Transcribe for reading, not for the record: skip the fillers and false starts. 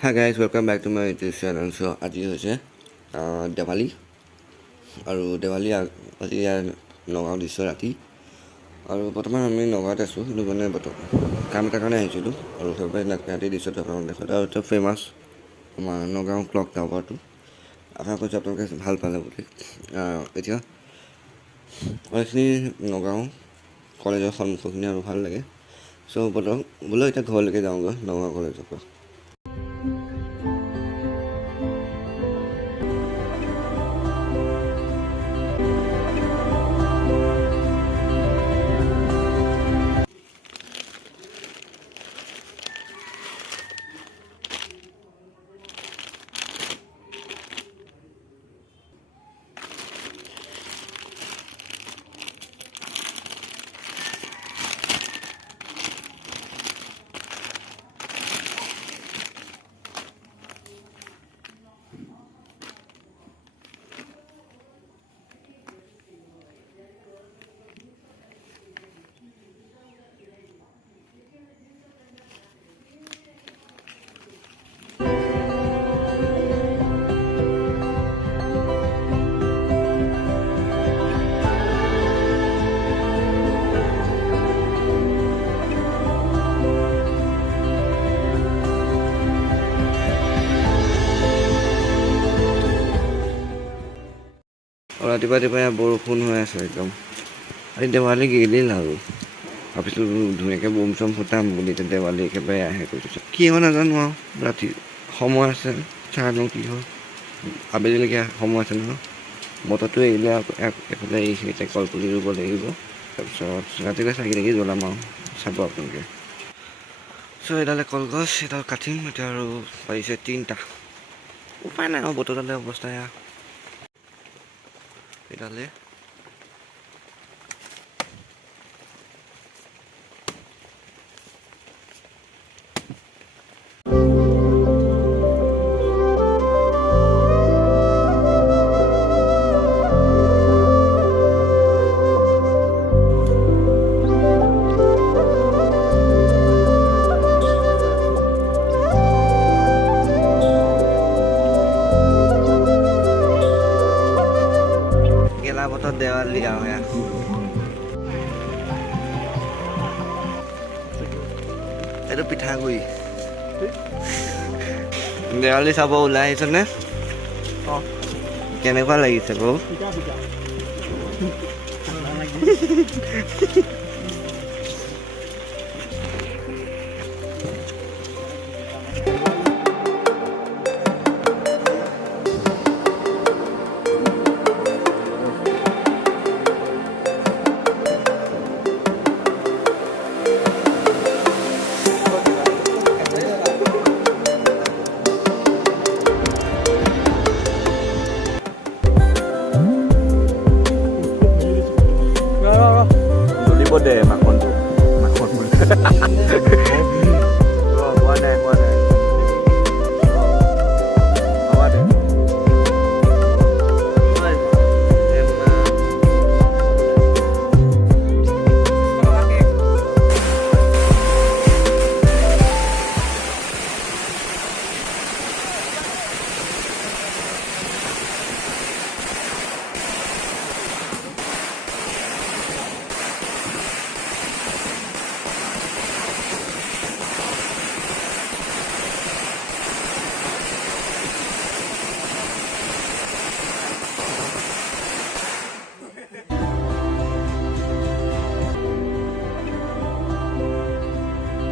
Hi guys, welcome back to my YouTube channel. So আজি হৈছে দেৱালী আৰু দেৱালী আজি ইয়াৰ নগাঁও দৃশ্য ৰাতি আৰু বৰ্তমান আমি নগাঁৱত আছোঁ কিন্তু মানে কাম এটাৰ কাৰণে আহিছিলোঁ আৰু সেইবাবে ৰাতিৰ দৃশ্যটো আপোনালোকক দেখুৱালোঁ আৰু এটা ফেমাছ আমাৰ নগাঁও ক্লক টাৱাৰটো আশা কৰিছোঁ আপোনালোকে ভাল পালে বুলি এতিয়া এইখিনি নগাঁও কলেজৰ সন্মুখখিনি আৰু ভাল লাগে চ' বোলো এতিয়া ঘৰলৈকে যাওঁগৈ নগাঁও কলেজৰ পৰা ৰাতিপুৱা বৰষুণ হৈ আছে একদম আজি দেৱালী গেলিল আৰু ভাবিছিলোঁ ধুনীয়াকৈ বম চম ফুটাম বুলি এতিয়া দেৱালী একেবাৰে আহে কৈছোঁ কি হয় নাজানো আৰু ৰাতি সময় আছে চাওঁ কি হয় আবেলিলৈকে সময় আছে নহয় বতৰটো এৰিলে এফালে এইখিনিতে কলপুলি ৰুব লাগিব তাৰপিছত ৰাতিপুৱা চাকি তাকি জ্বলাম আৰু চাব আপোনালোকে চ' এডালে কলগছ এডাল কাটিম এতিয়া আৰু পাৰিছে 3টা উপায় নাই আৰু বতৰডালে অৱস্থা এডালে বতৰ দেৱালী আৰু এইটো পিঠাগুড়ি দেৱালী চাব ওলাই আহিছনে কেনেকুৱা লাগিছে বাৰু